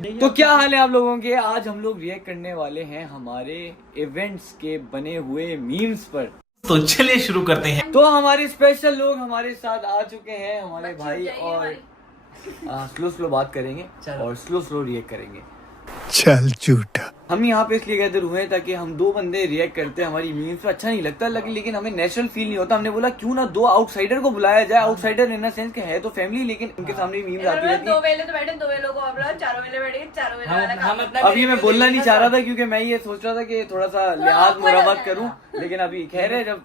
तो क्या हाल है आप लोगों के। आज हम लोग रिएक्ट करने वाले हैं हमारे इवेंट्स के बने हुए मीम्स पर। तो चलिए शुरू करते हैं। तो हमारे स्पेशल लोग हमारे साथ आ चुके हैं, हमारे भाई, और स्लो स्लो बात करेंगे और स्लो स्लो रिएक्ट करेंगे। चल झूठा। हम यहाँ पे इसलिए गए थे हुए ताकि हम दो बंदे रिएक्ट करते हैं हमारी मीम्स पे। अच्छा नहीं लगता लेकिन हमें नेचुरल फील नहीं होता। हमने बोला क्यों ना दो आउटसाइडर को बुलाया जाए। आउटसाइडर इन द सेंस के है तो फैमिली, लेकिन उनके सामने मीम्स आती रहती है। दो वेले तो बैठे, दो वेलों को आप चारों वेले बैठे, चारों वेले वाला अभी मैं बोलना नहीं चाह रहा था क्योंकि मैं ये सोच रहा था कि थोड़ा सा लिहाज मुरम्मत करूं, लेकिन अभी खैर है जब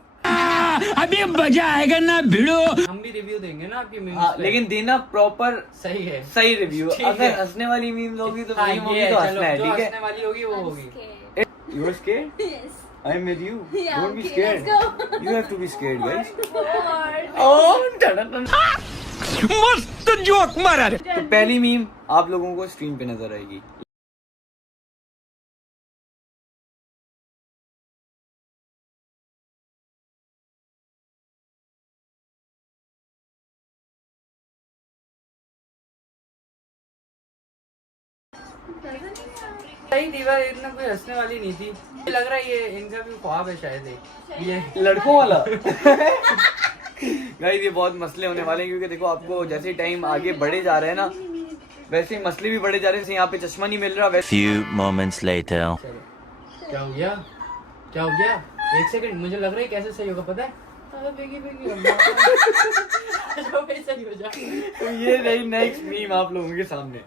अभी मजा आएगा ना भिड़ो। हम भी रिव्यू देंगे ना आपकी मीम्स पे। लेकिन देना प्रॉपर सही है, सही रिव्यू। अगर हंसने वाली मीम्स होगी तो हाँ, मीम होगी ये तो चलो, हंसना है, जो ठीक है। हंसने वाली होगी वो होगी। You are scared? Yes. I am with you. Yeah, Don't be okay, scared. let's go. You have to be scared, guys. और Oh, मस्त जोक मारा रे। तो पहली मीम आप लोगों को स्क्रीन पे नजर आएगी। सही दीवार इतना कोई हंसने वाली नहीं थी। मुझे लग रहा है ये इनका भी ख्वाब है शायद ये लड़कों वाला। गाइस ये बहुत मसले होने वाले हैं क्योंकि देखो आपको जैसे टाइम आगे बढ़े जा रहे हैं ना वैसे ही मसले भी बढ़े जा रहे हैं। यहाँ पे चश्मा नहीं मिल रहा वैसे। Few moments later. क्या हो गया, क्या हो गया? एक सेकंड, मुझे लग रहा है कैसे सही होगा पता है? सही हो जा। तो ये रही नेक्स्ट मीम आप लोगों के सामने।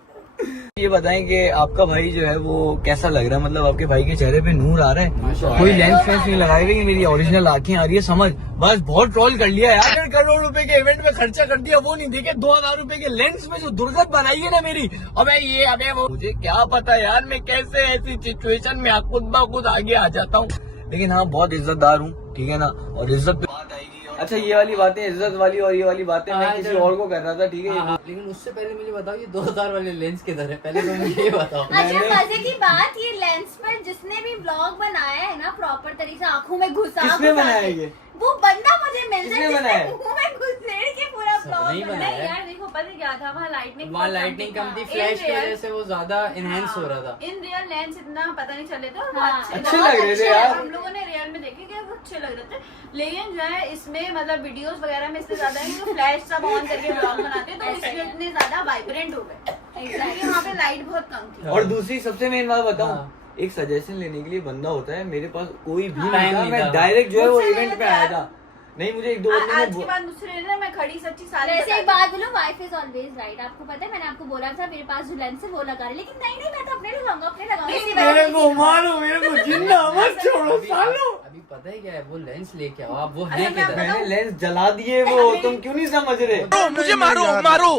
ये बताएं कि आपका भाई जो है वो कैसा लग रहा है, मतलब आपके भाई के चेहरे पे नूर आ रहा है। कोई लेंस फेंस नहीं लगाएगा कि मेरी ओरिजिनल आंखें आ रही है, समझ। बस बहुत ट्रोल कर लिया यार। 1.5 करोड़ रुपए के इवेंट में खर्चा कर दिया, वो नहीं देखे 2000 रुपए के लेंस में जो दुर्गत बनाई है ना मेरी। अबे वो मुझे क्या पता यार, मैं कैसे ऐसी सिचुएशन में खुद ब खुद आगे आ जाता हूँ। लेकिन हाँ बहुत इज्जतदार हूँ, ठीक है ना, और इज्जत पे बात आएगी। अच्छा ये वाली बातें इज्जत वाली और ये वाली बातें मैं किसी और को कर रहा था, ठीक है। लेकिन उससे पहले मुझे बताओ ये 2000 वाले लेंस किधर है, पहले तो मुझे ये बताओ। अच्छा मजे की बात, ये लेंस पर जिसने भी व्लॉग बनाया है ना प्रॉपर तरीके से आंखों में घुसा किसने बनाया ये? वो बंदा मुझे मिल जाए किसने बनाया? मुंह में घुसेड़ के पूरा व्लॉग नहीं बनाया। नहीं यार देखो पता क्या था, वहाँ लाइटनिंग कम थी, फ्लैश की वजह से वो ज्यादा इनहेंस हो रहा था। इन रियल लेंस इतना पता नहीं चले थे और अच्छे बहुत लग रहे थे यार। हम लोगों ने रियल में देखे कि वो अच्छे लग रहे थे, लेकिन जो है इसमें मतलब वीडियोस वगैरह में इससे ज्यादा है कि फ्लैश सब ऑन करके ब्लॉग बनाते हैं तो इसलिए इतने ज्यादा वाइब्रेंट हो गए क्योंकि वहाँ पे लाइट बहुत कम थी। और दूसरी सबसे मेन बात बताऊं, हाँ। एक सजेशन लेने के लिए बंदा होता है, मेरे पास कोई भी टाइम नहीं था। नहीं मैं था। डायरेक्ट जो है वो मुझसे इवेंट पे लेते आया यार। था। नहीं मुझे एक दो बंदे आज ने के बाद मुझसे लेना, मैं खड़ी सच्ची सारी वैसे एक बता बात बोलो, वाइफ इज ऑलवेज राइट। आपको पता है मैंने आपको बोला था मेरे पास जो लेंस है वो लगा रहे, लेकिन नहीं मैं तो अपने लगाऊंगा, अपने लगाऊंगा। इसी वजह मेरे से को मारो, मेरे को जिंदा मत छोड़ो सालो। अभी पता है क्या है, वो लेंस लेके आओ आप, वो अरे है मैं किधर? मैंने लेंस जला दिए वो, तुम क्यों नहीं समझ रहे? मुझे मारो मारो,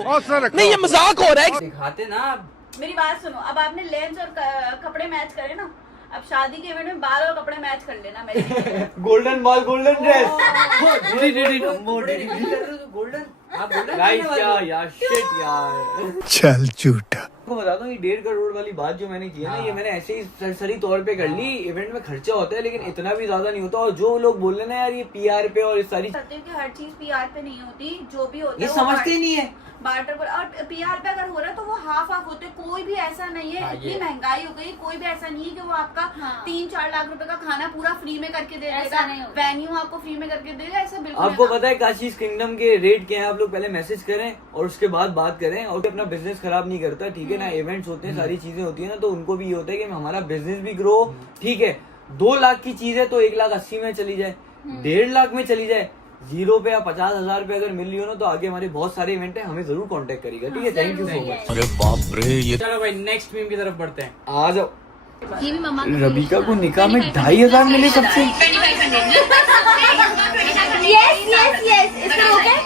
नहीं ये मजाक हो रहा है। दिखाते ना आप। मेरी बात सुनो, अब आपने लेंस और कपड़े मैच करे ना, अब शादी के इवेंट में बाल और कपड़े मैच कर लेना मेरे। Golden ball golden dress. Golden, आप गोल्डन गाइस क्या यार, शिट यार। चल झूठा। आपको बताता हूँ ये 1.5 करोड़ वाली बात जो मैंने की है ना, ये मैंने ऐसे ही सरसरी तौर पे कर ली। इवेंट में खर्चा होता है लेकिन इतना भी ज्यादा नहीं होता। और जो लोग बोल रहे ना यार ये पीआर पे और इस सारी, कहते हैं कि हर चीज पीआर पे नहीं होती, जो भी होता ये है समझते ही नहीं है। बार्टर पर, और पीआर पे अगर हो रहा है तो वो हाफ हाफ होते, कोई भी ऐसा नहीं है। हाँ, इतनी ये। महंगाई हो गई, कोई भी ऐसा नहीं है कि वो आपका हाँ। 3-4 लाख रुपए का खाना पूरा फ्री में करके दे ऐसा देगा, नहीं होता। वेन्यू आपको फ्री में करके देगा, ऐसा बिल्कुल आपको नहीं। पता है काशीज किंगडम के रेट क्या है? आप लोग पहले मैसेज करें और उसके बाद बात करें। और अपना बिजनेस खराब नहीं करता, ठीक है ना। इवेंट्स होते हैं, सारी चीजें होती है ना, तो उनको भी ये होता है कि हमारा बिजनेस भी ग्रो, ठीक है। 2 लाख की चीज है तो 1,80,000 में चली जाए, 1.5 लाख में चली जाए, 0 पे या 50,000 पे अगर मिल रही हो ना, तो आगे हमारे बहुत सारे इवेंट है, हमें जरूर कांटेक्ट करिएगा, ठीक है। Thank you so much. अरे बाप रे, ये चलो भाई नेक्स्ट मीम की तरफ बढ़ते हैं। आ जाओ। ये भी मम्मा रबीका को निकाह में 2,500 मिले सबसे। यस यस यस इसमें हो गए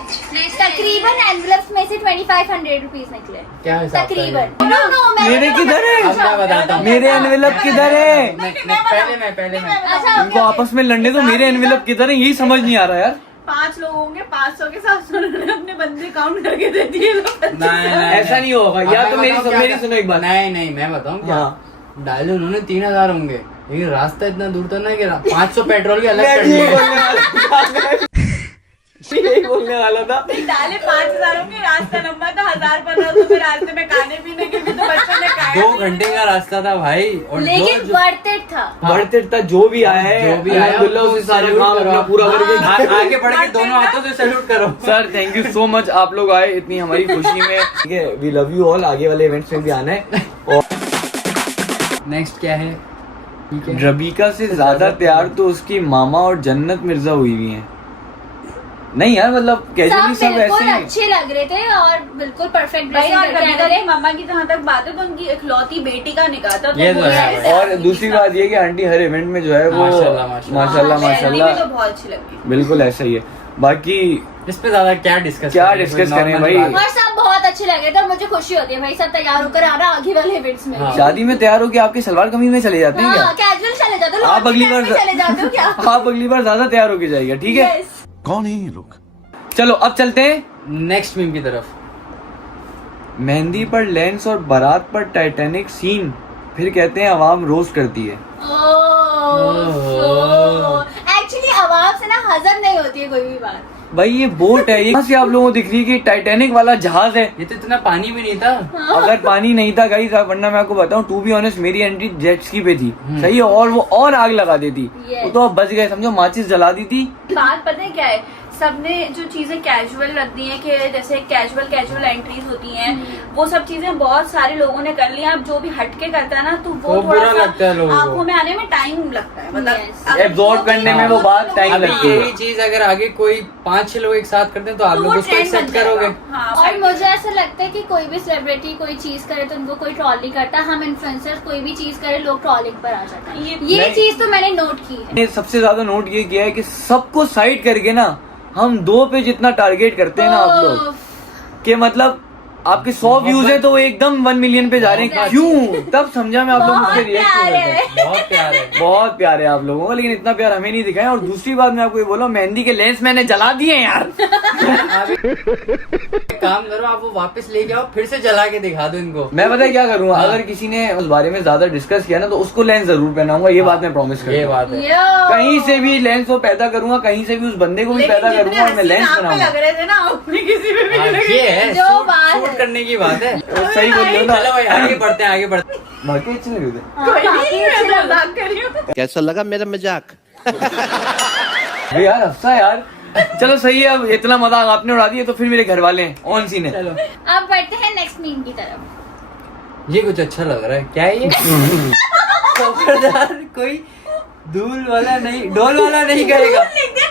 तकरीबन एनवलप्स में से 2500 रुपीज निकले क्या हिसाब था ये? तकरीबन। नो मेरे किधर है? अब मैं बताता हूँ। मेरे एनवेलप किधर है? पहले मैं अच्छा इनको आपस में लड़ने तो मेरे एनवेलप किधर है यही समझ नहीं आ रहा यार। 5 लोग होंगे, 500 के 700 उन्होंने अपने बंदे काउंट करके दे दिए। नहीं, ऐसा नहीं होगा। या तो मेरी सुनो एक बात। नहीं मैं बताऊँ क्या, हाँ। डाले उन्होंने 3,000 होंगे, लेकिन रास्ता इतना दूर था ना कि 500 पेट्रोल के अलग मैं कर भी लिए। बोलने वाला था। यही बोलने वाला था। डाले 5,000 के रास्ता लंबा था, 1,000-1,500 में रास्ते में खाने पीने के भी तो बच्चों ने खाया 2 घंटे का रास्ता था भाई, और लेकिन वर्थ इट था। बढ़ते था जो भी आया है, जो भी आया अल्हम्दुलिल्लाह उसे सारा सैल्यूट काम करो। अपना पूरा करके आगे बढ़ के दोनों हाथों से सैल्यूट करो। Sir thank you so much, आप लोग आए इतनी हमारी खुशी में। ठीक है, वी लव यू ऑल। आगे वाले इवेंट्स में भी आना है। और नेक्स्ट क्या है? ठीक है, रबीका से ज्यादा प्यार तो उसकी मामा और जन्नत मिर्जा हुई हुई हैं। नहीं यार, मतलब कैजुअली सब सब बिल्कुल ऐसे ही। अच्छे लग रहे थे और बिल्कुल परफेक्ट भाई। और ड्रेसिंग रबीका करके की मम्मा की जहाँ तक बात है तो उनकी इकलौती बेटी का निकाह था, ये तो वो है। ऐसे और आदमी दूसरी के बात ये कि आंटी हर इवेंट में जो है वो माशाल्लाह, माशाल्लाह। माशाल्लाह साथ- माशाल्लाह पहनने में तो बहुत अच्छी लगती बिल्कुल ऐसा ही है। बाकी इस पे ज्यादा क्या डिस्कस करें भाई? और सब बहुत अच्छे लग रहे थे और मुझे खुशी होती है भाई, सब तैयार होकर आ रहा आगे वाले इवेंट्स में। हाँ। शादी में तैयार हो के आपके सलवार कमीज में चले जाते हैं हाँ, क्या? कैजुअल चले जाते हो, आप अगली बार चले जाते हो क्या? आप अगली बार ज्यादा तैयार होके जाइएगा, ठीक है? Yes. कौन है ये लोग? चलो अब चलते हैं नेक्स्ट मीम की तरफ। मेहंदी पर लेंस और बारात पर टाइटैनिक सीन, फिर कहते हैं आवाम रोस्ट करती है। एक्चुअली आवाज से ना हजम नहीं होती है कोई भी बात। भाई ये बोट है, यहाँ से आप लोगों को दिख रही है कि टाइटैनिक वाला जहाज है। ये तो इतना पानी भी नहीं था। अगर पानी नहीं था गाइस, वरना मैं आपको बताऊं, टू बी ऑनेस्ट मेरी एंट्री जेट स्की पे थी, सही है, और वो और आग लगा देती। Yes. वो तो अब बच गए, समझो माचिस जला दी थी। बात पता है क्या है, सबने जो चीजें कैजुअल रख दी हैं कि जैसे कैजुअल एंट्रीज होती हैं, वो सब चीजें बहुत सारे लोगों ने कर ली हैं। अब जो भी हटके करता है ना तो वो वो थोड़ा बुरा लगता है लोगों सा को। आंखों में आने में टाइम लगता है, Yes. मतलब अगर Absorb जो करने भी में वो लोग बात time अभी लगती है। यही चीज अगर आगे कोई 5-6 लोग एक साथ करते हैं तो आप तो लोग वो उसको trend बन एक्सेप्ट करोगे। जाएगा। हाँ, और मुझे ऐसा लगता है कि कोई भी सेलिब्रिटी कोई चीज करे तो उनको कोई ट्रॉलिंग करता है। हम इन्फ्लुएंसर्स कोई भी चीज करे लोग ट्रॉलिंग पर आ जाते हैं। ये नहीं। चीज तो मैंने नोट की है। मैंने सबसे ज्यादा नोट ये किया है कि सबको साइड करके ना हम 2 पे जितना टारगेट करते हैं ना आप लोग, कि मतलब आपके 100 व्यूज है तो वो एकदम 1 मिलियन पे जा रहे हैं, क्यों? तब समझा मैं आप लोग बहुत उसके रिएक्ट प्यार करते हैं। है। बहुत प्यार है। बहुत प्यार है आप लोगों का, लेकिन इतना प्यार हमें नहीं दिखाया। और दूसरी बात मैं आपको ये बोला, मेहंदी के लेंस मैंने जला दिए यार। एक काम करो, आप वो वापस लेके आओ, फिर से जला के दिखा दो इनको। मैं पता है क्या करूँगा, अगर किसी ने उस बारे में ज्यादा डिस्कस किया ना तो उसको लेंस जरूर पहनाऊंगा, ये बात मैं प्रॉमिस ये करता हूँ। बात है। यो। कहीं से भी लेंस वो पैदा करूंगा, कहीं से भी उस बंदे को भी लेकिन पैदा जितने करूंगा और मैं हसीन लेंस आप पे बनाऊंगा। लग रहे थे ना, अपने किसी पे भी हाँ, लगे। ये है जो बात शूट है। करने की बात है। सही बोल रहे हो ना? चलो भाई आगे बढ़ते हैं, आगे बढ़ते हैं। बाकी अच्छे लगे थे। हाँ, काफी अच्छे मैं लग रहे मजाक कर रही हूँ। कैसा लगा मेरा मजाक? अरे यार हफ्ता यार, चलो सही है। अब इतना मजाक आपने उड़ा दिया तो फिर मेरे घर वाले हैं ऑन सीन है। चलो अब बढ़ते हैं नेक्स्ट मीम की तरफ। ये कुछ अच्छा लग रहा है, क्या है ये? खबरदार कोई धूल वाला नहीं, डोल वाला नहीं करेगा।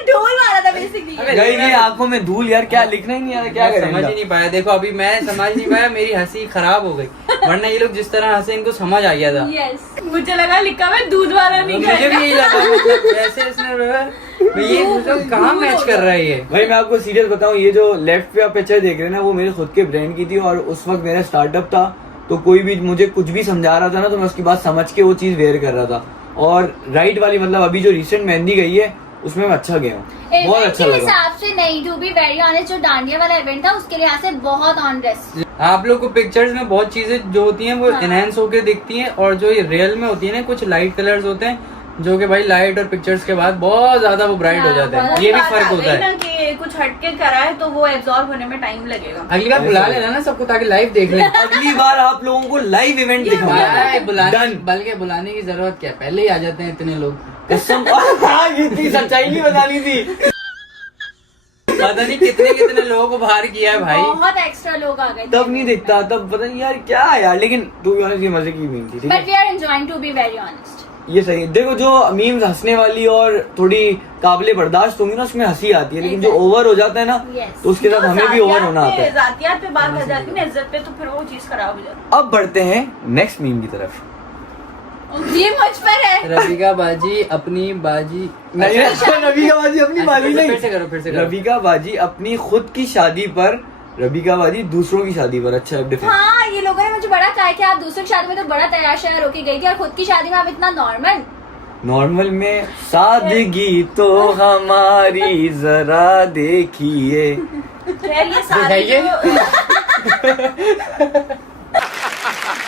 ढोल मारा था बेसिकली। अबे गई नहीं आंखों में धूल यार, क्या लिखना ही नहीं आ रहा, क्या मैं करें? समझ ही नहीं पाया। देखो अभी मैं समझ नहीं पाया, मेरी हंसी खराब हो गई, वरना ये लोग जिस तरह हंसे इनको समझ आ गया था। यस। मुझे लगा लिखा हुआ है, दूध वाला नहीं मुझे भी खाएगा। यही लगा, मतलब जैसे इसने ये मतलब कहाँ मैच कर रहा है ये? भाई मैं आपको सीरियस बताऊं, ये जो लेफ्ट पे आप पिक्चर देख रहे हैं ना, वो मेरे खुद के ब्रांड की थी और उस वक्त मेरा स्टार्टअप था, तो कोई भी मुझे कुछ भी समझा रहा था ना तो मैं उसकी बात समझ के वो चीज वेयर कर रहा था। और राइट वाली मतलब अभी जो रिसेंट मेहंदी गई है उसमें मैं अच्छा गया हूँ, बहुत इवेंट अच्छा के लगा। हिसाब से नहीं, टू बी वेरी ऑनेस्ट, जो डांडिया वाला इवेंट था उसके लिहाज से बहुत ऑन ड्रेस। आप लोग को पिक्चर्स में बहुत चीजें जो होती हैं वो एनहेंस होके दिखती हैं, और जो ये रियल में होती है ना, कुछ लाइट कलर्स होते हैं जो कि भाई लाइट और पिक्चर्स के बाद बहुत ज्यादा वो ब्राइट हो हाँ, जाते हैं। बहुत ये भी बात फर्क आ होता गई है। ना कि कुछ हटके करा है तो वो एब्जॉर्ब होने में टाइम लगेगा। अगली बार बुला लेना ना सबको ताकि लाइव देख लें। अगली बार आप लोगों को लाइव इवेंट दिखाऊंगा। बुलाने बल्कि बुलाने की जरूरत क्या है, पहले ही आ जाते हैं इतने लोग। कसम, हाँ, ये इतनी सच्चाई नहीं बतानी थी। पता नहीं कितने कितने लोगों को बाहर किया है भाई। बहुत एक्स्ट्रा लोग आ गए। तब नहीं दिखता, तब पता नहीं यार क्या है यार, लेकिन टू बी ऑनेस्ट ये मजे की मीम थी, ठीक बट है? We are enjoying, to be very honest. ये सही है। देखो जो मीम्स हंसने वाली और थोड़ी काबिले बर्दाश्त होंगी ना उसमें हंसी आती है, लेकिन जो ओवर हो जाता है ना Yes. तो उसके साथ हमें भी ओवर होना आता है। जातियात पे बात आ जाती है ना, इज्जत पे, तो फिर वो चीज खराब हो जाती अब बढ़ते हैं नेक्स्ट मीम की तरफ। ये मुझ पर है। रबिका बाजी अपनी बाजी। नहीं रबिका बाजी अपनी बाजी नहीं, फिर से करो, फिर से करो। रबिका बाजी अपनी खुद की शादी पर, रबिका बाजी दूसरों की शादी पर। अच्छा डिफरेंस। हाँ, ये लोगों ने मुझे बड़ा कहा कि आप दूसरी शादी में तो बड़ा तैयार शयार होके गई थी और खुद की शादी में आप इतना नॉर्मल। नॉर्मल में सादगी तो हमारी जरा देखिए। है। खैर ये सारे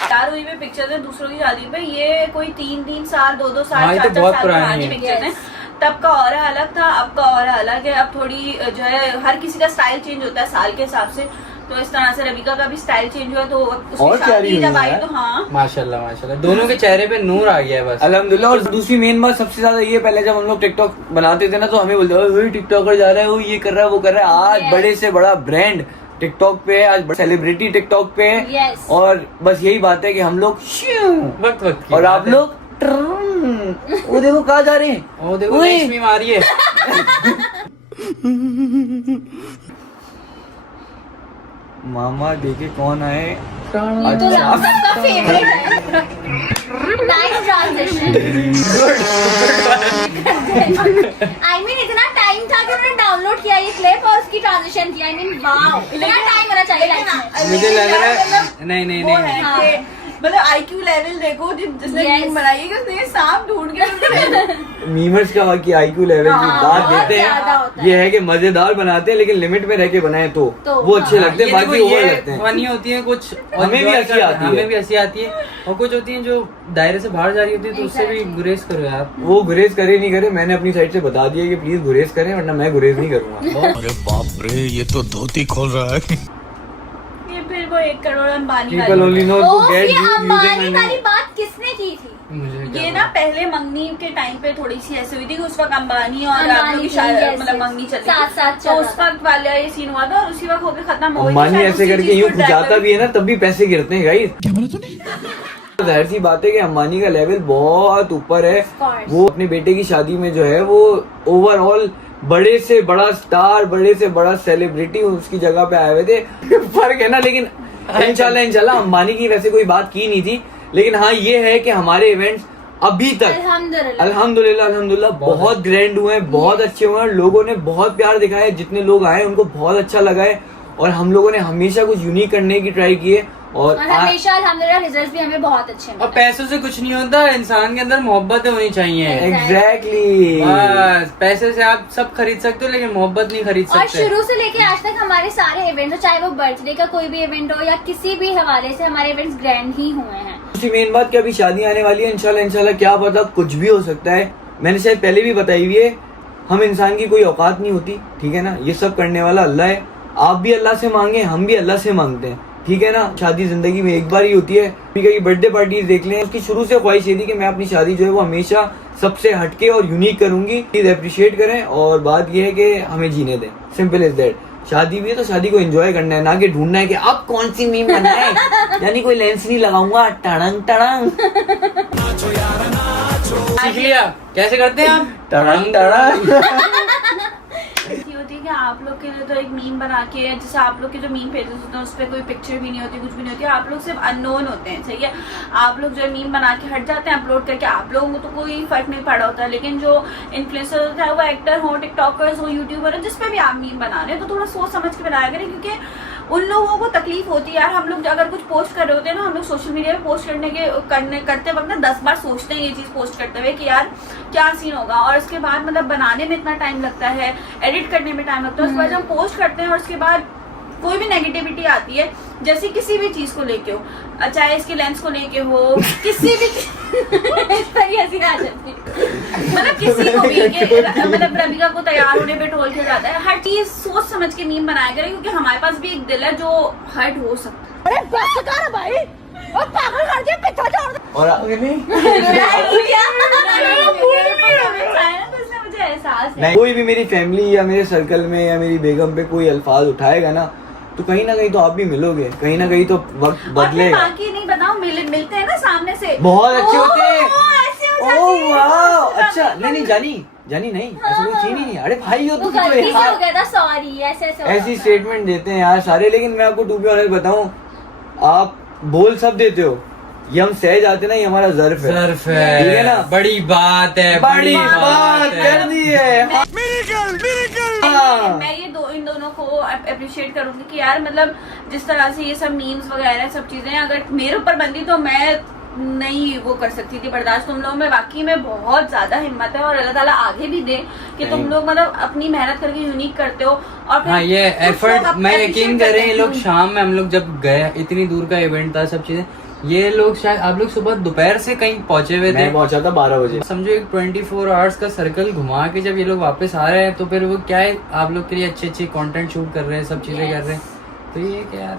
तैयार हुई हुई पिक्चर्स है दूसरों की शादी पे, ये कोई 3-3 साल 2-2 साल हाँ, ये तो 4-4 बहुत साल पुरानी पुरानी है। पिक्चर्स हैं। तब का ऑरा अलग था, अब का ऑरा अलग है। अब थोड़ी जो है हर किसी का स्टाइल चेंज होता है साल के हिसाब से, तो इस तरह से रबिका का भी स्टाइल चेंज हुआ। तो उसकी और प्यारी शादी हुई जब है आई यार। तो हाँ माशाल्लाह माशाल्लाह, दोनों के चेहरे पे नूर आ गया है बस। अल्हम्दुलिल्लाह। और दूसरी मेन बात सबसे ज्यादा ये, पहले जब हम लोग टिकटॉक बनाते थे ना तो हमें बोलते टिकटॉकर जा रहा है, वो ये कर रहा है, वो कर रहा है। आज Yes. बड़े से बड़ा ब्रांड टिकटॉक पे है, आज सेलिब्रिटी टिकटॉक पे है। Yes. और बस यही बात है कि हम लोग वक्त वक्त की और बात आप है। लोग वो देखो कहाँ जा रहे हैं, ओ देखो ओए। लक्ष्मी मारी है। मामा देखे कौन आए। ये तो सबका फेवरेट है। Nice transition. आई मीन इतना टाइम था कि उन्होंने डाउनलोड किया ये क्लिप और उसकी ट्रांजिशन किया। आई मीन वाओ, इतना टाइम होना चाहिए लाइफ में। मुझे लग रहा है नहीं नहीं वो नहीं, है हाँ। कि मतलब IQ लेवल देखो जिसने Yes. मीम बनाई है कि उसने ये सांप ढूंढ के मीमर्स का बाकी IQ लेवल की हाँ, बात बहुत देते ज्यादा हैं। होता है। ये है कि मजेदार बनाते हैं लेकिन लिमिट में रह के बनाए तो वो अच्छे हाँ, लगते हैं, ये देखो बाकी ओवर ये लगते हैं। फनी होती है कुछ, हमें भी enjoy हंसी करते हैं, आती है। हमें भी हंसी आती है। और कुछ होती है जो दायरे से बाहर जा रही होती है, तो उससे भी Exactly. गुरेज करो यार। वो गुरेज करे नहीं करे, मैंने अपनी साइड से बता दिया कि प्लीज गुरेज करें वरना मैं गुरेज नहीं करूंगा। अरे बाप रे, ये तो धोती खोल रहा है। ये फिर वो 1 करोड़ अंबानी पीपल वाली only no to oh, get ये अंबानी यूजिंग वाली बात किसने की थी? मुझे क्या ये ना पहले मंगनी के टाइम पे थोड़ी सी ऐसी हुई थी कि उस वक्त अंबानी और आप अंबानी लोग की थी, शायद yes, मतलब yes. मंगनी चली साथ साथ तो चला उस वक्त वाला ये सीन हुआ था और उसी वक्त होकर खत्म हो गई थी। अंबानी शायद ऐसे उसी करके चीज यूं को खुजाता drag भी है ना तब भी पैसे गिरते हैं गाइस। जाहिर सी बात है कि अंबानी का लेवल बहुत ऊपर है। course. वो अपने बेटे की शादी में जो है वो ओवरऑल बड़े से बड़ा स्टार, बड़े से बड़ा सेलिब्रिटी उसकी जगह पे आए हुए थे। फर्क है ना, लेकिन इंशाल्लाह अंबानी की वैसे कोई बात की नहीं थी, लेकिन हाँ ये है कि हमारे इवेंट्स अभी तक अल्हम्दुलिल्लाह बहुत ग्रैंड हुए हैं, बहुत अच्छे हुए हैं। लोगों ने बहुत प्यार दिखाया, जितने लोग आए उनको बहुत अच्छा लगा है और हम लोगों ने हमेशा कुछ यूनिक करने की ट्राई की है और हमेशा अल्हम्दुलिल्लाह रिजल्ट्स भी हमें बहुत अच्छे और मिले। पैसों से कुछ नहीं होता, इंसान के अंदर मोहब्बत होनी चाहिए। एग्जैक्टली बस पैसे से आप सब खरीद सकते हो लेकिन मोहब्बत नहीं खरीद और सकते। शुरू से लेके आज तक हमारे सारे इवेंट्स, चाहे वो बर्थडे का कोई भी इवेंट हो या किसी भी हवाले से, हमारे इवेंट्स ग्रैंड ही हुए हैं। दूसरी मेन बात कि अभी शादी आने वाली है, इंशाल्लाह क्या पता कुछ भी हो सकता है। मैंने शायद पहले भी बताई हुई है, हम इंसान की कोई औकात नहीं होती, ठीक है ना। ये सब करने वाला अल्लाह है। आप भी अल्लाह से मांगे, हम भी अल्लाह से मांगते हैं, ठीक है ना। शादी जिंदगी में एक बार ही होती है। की बर्थडे पार्टी देख लें, उसकी शुरू से ख्वाहिश ये थी कि मैं अपनी शादी जो है वो हमेशा सबसे हटके और यूनिक करूंगी। प्लीज अप्रिशिएट करें और बात ये है कि हमें जीने दें, सिंपल इज दैट। शादी भी है तो शादी को एंजॉय करना है, ना कि ढूंढना है कि अब कौन सी मीम बनाए, यानी कोई लेंस नहीं लगाऊंगा टड़ंग टड़ंग सीख लिया कैसे करते हैं आप? टड़ंग टड़ंग। ऐसी होती है कि आप लोग के लिए तो एक मीम बना के, जैसे आप लोग के जो मीम पेजेस होते हैं उस पर कोई पिक्चर भी नहीं होती, कुछ भी नहीं होती, आप लोग सिर्फ अननोन होते हैं, सही है। आप लोग जो है मीम बना के हट जाते हैं अपलोड करके, आप लोगों को तो कोई फर्क नहीं पड़ा होता, लेकिन जो इन्फ्लुएंसर होता है वो एक्टर हो, टिकटॉकर्स हो, यूट्यूबर हो, जिस पे भी आप मीम बना रहे हैं तो थोड़ा सोच समझ के बनाया करें, क्योंकि उन लोगों को तकलीफ होती है यार। हम लोग अगर कुछ पोस्ट कर रहे होते हैं ना, हम लोग सोशल मीडिया पे पोस्ट करते वक्त ना 10 बार सोचते हैं ये चीज पोस्ट करते हुए कि यार क्या सीन होगा, और उसके बाद मतलब बनाने में इतना टाइम लगता है, एडिट करने में टाइम लगता है, उसके बाद जब हम पोस्ट करते हैं और उसके बाद कोई भी नेगेटिविटी आती है, जैसे किसी भी चीज को लेके हो, चाहे इसके लेंस को लेके हो, किसी भी इस पर ही हंसी आ जाती है, मतलब किसी को भी मतलब रबिका को तैयार होने पे टोल किया जाता है। हर चीज सोच समझ के मीम बनाया करें, क्योंकि हमारे पास भी एक दिल है जो हर्ट हो सकता है। और आगे नहीं मुझे एहसास है। नहीं, कोई भी मेरी फैमिली या मेरे सर्कल में या मेरी बेगम पे कोई अल्फाज उठाएगा ना तो कहीं ना कहीं तो आप भी मिलोगे, कहीं ना कहीं तो वक्त और फिर बदलेगा। बाकी नहीं बताओ, मिलते हैं ना सामने से, बहुत अच्छे होते हैं। ऐसे हो जाते ओह हैं, वाह, ऐसे हो अच्छा जाते हैं। नहीं जानी नहीं, ऐसा कोई चीज ही नहीं है। अरे भाई हो वो तुम तो गलती से हो यार गया था, सॉरी। ऐसे हो ऐसी गया था। स्टेटमेंट देते हैं यार सारे, लेकिन मैं आपको टू बी ऑनेस्ट बताऊं, आप बोल सब देते हो, ये हम सह जाते ना, ये हमारा जर्फ है। सर्फ ठीक है ना, बड़ी बात है, बड़ी बात कर दी है। हाँ। मैं ये इन दोनों को अप्रिशिएट करूंगी कि यार मतलब जिस तरह से ये सब मीम्स वगैरह सब चीजें अगर मेरे ऊपर बनती तो मैं नहीं वो कर सकती थी बर्दाश्त। तुम लोगों में वाकई में बहुत ज्यादा हिम्मत है और अल्लाह ताला आगे भी दे कि तुम लोग मतलब अपनी मेहनत करके यूनिक करते हो। और फिर हाँ ये कुछ लोग एफर्ट, मैं appreciate यकीन करते करें, हैं। ये लोग शाम में हम लोग जब गए, इतनी दूर का इवेंट था, सब चीजें, ये लोग शायद आप लोग सुबह दोपहर से कहीं पहुंचे हुए थे। मैं पहुंचा था 12 बजे। समझो एक 24 आवर्स का सर्कल घुमा के जब ये लोग वापस आ रहे हैं तो फिर वो क्या है, आप लोग के लिए अच्छे कंटेंट शूट कर रहे हैं, सब चीजें कर रहे हैं, तो ये क्या यार,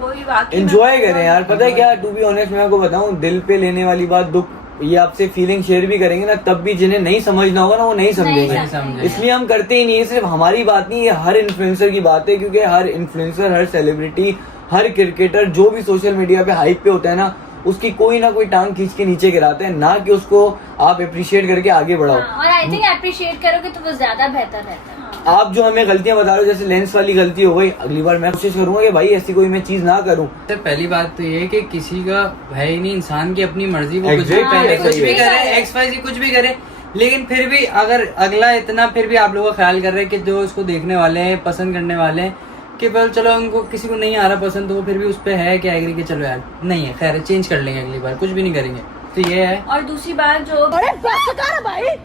वही वाकई में- एंजॉय करें यार। पता है क्या, टू बी ऑनेस्ट मैं आपको बताऊं, दिल पे लेने वाली बात, दुख, ये आपसे फीलिंग शेयर भी करेंगे ना, तब भी जिन्हें नहीं समझना होगा ना वो नहीं समझेंगे। नहीं समझे। इसलिए हम करते ही नहीं है। सिर्फ हमारी बात नहीं, ये हर इन्फ्लुएंसर की बात है, क्योंकि हर इन्फ्लुएंसर, हर सेलिब्रिटी, हर क्रिकेटर जो भी सोशल मीडिया पे हाइप पे होता है ना, उसकी कोई ना कोई टांग खींच के नीचे गिराते हैं, ना कि उसको आप अप्रिशिएट करके आगे बढ़ाओ। हाँ, और आई थिंक अप्रिशिएट करोगे तो वो ज्यादा बेहतर रहता है। आप जो हमें गलतियां बता रहे हो, जैसे लेंस वाली गलती हो गई, अगली बार मैं कोशिश करूंगा कि भाई ऐसी कोई मैं चीज ना करूं। तो पहली बात तो ये है कि किसी का है ही नहीं, इंसान की अपनी मर्जी, वो कुछ भी Exactly, पहले कुछ भी exactly. करे, XYZ कुछ भी करे, लेकिन फिर भी अगर अगला इतना फिर भी आप लोगों का ख्याल कर रहे हैं कि जो उसको देखने वाले हैं, पसंद करने वाले हैं, कि बल चलो उनको किसी को नहीं आ रहा पसंद, तो वो फिर भी उस पे है कि एग्री कि चलो यार नहीं है, खैर चेंज कर लेंगे अगली बार, कुछ भी नहीं करेंगे। तो ये है। और दूसरी बात जो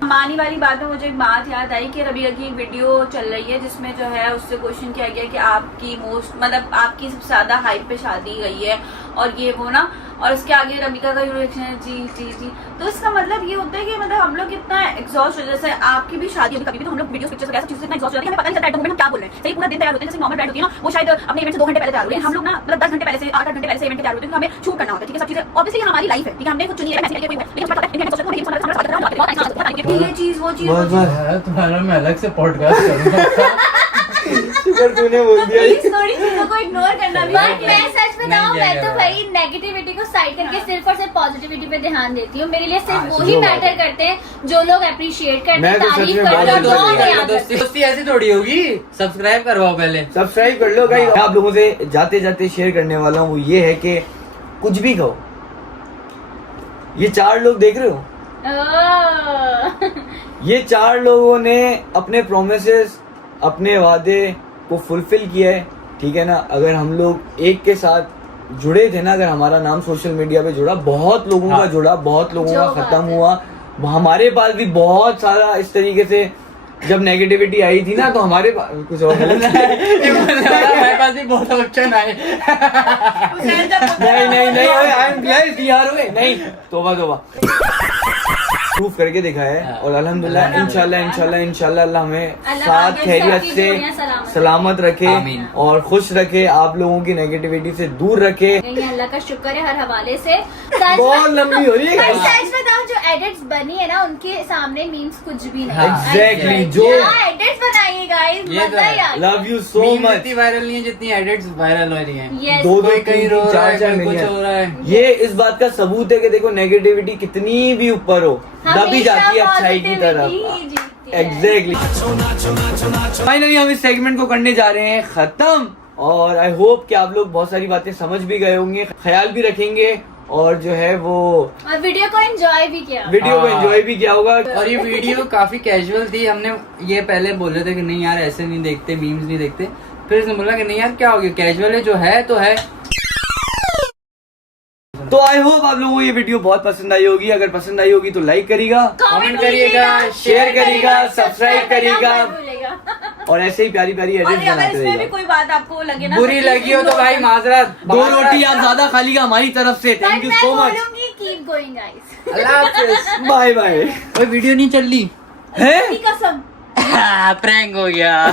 मानी वाली बात में मुझे एक बात याद आई कि रबिया की एक वीडियो चल रही है जिसमें जो है उससे क्वेश्चन किया गया कि आपकी मोस्ट मतलब आपकी सबसे ज्यादा हाइप पे शादी गई है और ये वो ना, और उसके आगे रबिका का रिएक्शन है जी जी जी। तो इसका मतलब ये होता है कि मतलब हम लोग इतना एग्जॉस्ट हो, जैसे आपकी भी शादी कभी भी तो हम लोग वीडियो पिक्चर्स वगैरह चीजें इतना एग्जॉस्ट हो जाते हैं, हमें पता नहीं चलता है हम क्या बोल रहे हैं। सही पूरा दिन तैयार होते हैं, जैसे नॉर्मल ब्राइड होती है ना, वो शायद अपने इवेंट से 2 घंटे पहले तैयार होते हैं, हम लोग ना मतलब 10 घंटे पहले से 8 घंटे पहले से इवेंट तैयार होते हैं, हमें शूट करना होता है, ठीक है, सब चीजें ऑब्वियसली हमारी लाइफ है, ठीक है, हमने कुछ चुनी है, लेकिन ये चीज वो चीज तुम्हारा मैं अलग से पॉडकास्ट करूंगा। शुक्र तूने बोल दिया। थोड़ी चीजों को इग्नोर करना भी बट मैं सच बताऊं, नहीं मैं किया तो गया। भाई नेगेटिविटी को साइड करके सिर्फ और सिर्फ पॉजिटिविटी पे ध्यान देती हूँ। मेरे लिए सिर्फ हाँ, वही जो बात मैटर है। करते हैं जो लोग अप्रिशिएट करते मैं हैं, तो सच तारीफ में करते बहुत हैं, दोस्ती बहुत करता ध्यान दोस्ती रखते दोस्ती ऐसी थोड़ी होगी, सब्सक्राइब करवाओ पहले। सब्सक्राइब कर लो गाइस। आप लोगों से जाते जाते शेयर करने वाला हूँ वो ये है कि कुछ भी कहो, ये 4 लोग देख रहे हो, हैं। ये 4 लोगों ने अपने प्रोमिसेस, अपने वादे को फुलफिल किया है, ठीक है ना। अगर हम लोग एक के साथ जुड़े थे ना, अगर हमारा नाम सोशल मीडिया पे जुड़ा, बहुत लोगों का जुड़ा, बहुत लोगों जो का बात खत्म है। हुआ, हमारे पास भी बहुत सारा इस तरीके से जब नेगेटिविटी आई थी ना, तो हमारे पास कुछ और हमारे पास भी बहुत ऑप्शन आए। नहीं आई एम ब्लेस्ड यार, नहीं तोबा तोबा प्रूफ करके दिखा है। और अल्हम्दुलिल्लाह इंशाल्लाह अल्लाह हमें अल्लाह साथ आगे खैरियत सबकी से दुनिया सलामत सलामत रखे आमीन। और खुश रखे, आप लोगों की नेगेटिविटी से दूर रखे। ये अल्लाह का शुक्र है हर हवाले से। बहुत लंबी हो रही पर है। सच बताऊं, जो एडिट्स बनी है ना, उनके सामने मीम्स कुछ भी नहीं। हाँ, एग्जैक्टली, जो एडिट्स बनाइए गाइस, ये तो मजा ही है। आ गया। Love you so Memes much. इतनी वायरल नहीं है जितनी एडिट्स वायरल हो रही हैं। Yes. 2 कोई कहीं रो रहा है, 4 कोई कुछ हो रहा है। ये इस बात का सबूत है कि देखो नेगेटिविटी कितनी भी ऊपर हो, दबी जाती है अच्छाई की तरफ। एग्जैक्टली। फाइनली हम इस सेगमेंट को करने जा रहे हैं खत्म, और आई होप कि आप लोग बहुत सारी बातें समझ भी गए होंगे, ख्याल भी रखेंगे, और जो है वो और वीडियो को एंजॉय भी किया। वीडियो को हाँ। एंजॉय भी किया होगा। और ये वीडियो काफी कैजुअल थी, हमने ये पहले बोले थे कि नहीं यार ऐसे नहीं देखते, मीम्स नहीं देखते, फिर इसने बोला कि नहीं यार क्या हो गया, कैजुअल है, जो है तो है। तो आई होप आप लोगों को ये वीडियो बहुत पसंद आई होगी। अगर पसंद आई होगी तो लाइक करिएगा, कमेंट करिएगा, शेयर करिएगा, सब्सक्राइब करिएगा, भूलेगा। और ऐसे ही प्यारी प्यारी और एडिट अगर बनाते इसमें भी रहिएगा। कोई बात आपको लगे ना, बुरी लगी हो तो भाई माजरत। 2 रोटी आप ज्यादा खा लीजिए हमारी तरफ से। थैंक यू मैं सो मच। बोलूंगी कीप गोइंग गाइस। अल्लाह हाफिज। Bye bye. कोई वीडियो नहीं चल रही है कसम प्रैंक हो गया।